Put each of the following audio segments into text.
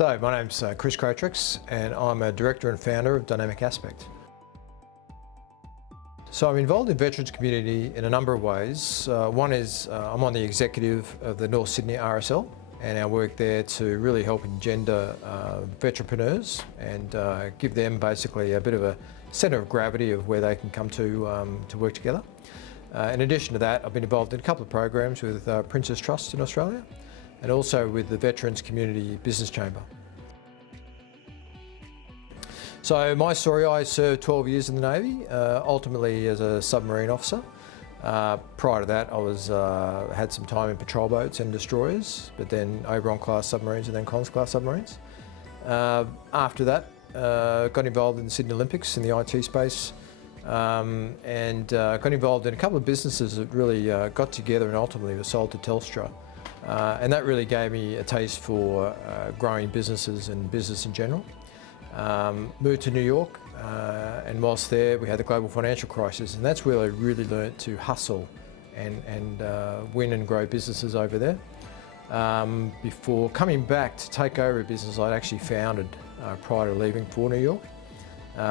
So my name's Chris Greatrex and I'm a director and founder of Dynamic Aspect. So I'm involved in veterans community in a number of ways. One is I'm on the executive of the North Sydney RSL, and our work there to really help engender veteranpreneurs and give them basically a bit of a centre of gravity of where they can come to work together. In addition to that, I've been involved in a couple of programs with Prince's Trust in Australia and also with the Veterans Community Business Chamber. So my story, I served 12 years in the Navy, ultimately as a submarine officer. Prior to that, I had some time in patrol boats and destroyers, but then Oberon-class submarines and then Collins-class submarines. After that, got involved in the Sydney Olympics in the IT space, and got involved in a couple of businesses that really got together and ultimately were sold to Telstra. And that really gave me a taste for growing businesses and business in general. Moved to New York, and whilst there we had the global financial crisis, and that's where I really learnt to hustle and win and grow businesses over there. Before coming back to take over a business I'd actually founded prior to leaving for New York.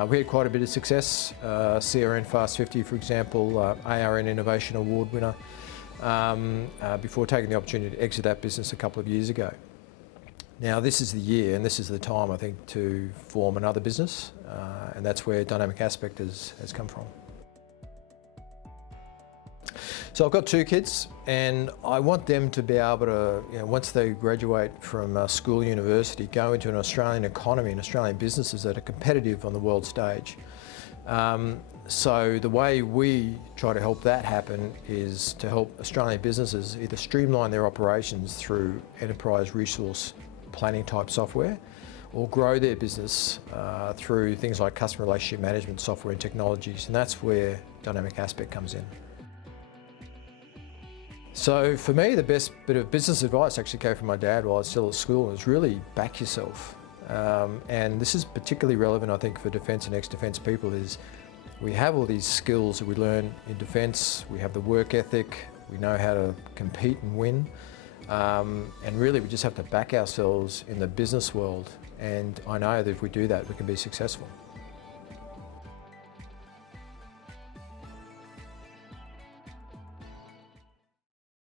We had quite a bit of success. CRN Fast 50, for example, ARN Innovation Award winner, before taking the opportunity to exit that business a couple of years ago. Now this is the year and this is the time I think to form another business, and that's where Dynamic Aspect has come from. So I've got two kids and I want them to be able to, once they graduate from school, university, go into an Australian economy and Australian businesses that are competitive on the world stage. So the way we try to help that happen is to help Australian businesses either streamline their operations through enterprise resource planning type software, or grow their business through things like customer relationship management software and technologies, and that's where Dynamic Aspect comes in. So for me, the best bit of business advice actually came from my dad while I was still at school. It was really back yourself. And this is particularly relevant, I think, for defence and ex-defence people, is we have all these skills that we learn in defence. We have the work ethic, we know how to compete and win. And really we just have to back ourselves in the business world. And I know that if we do that, we can be successful.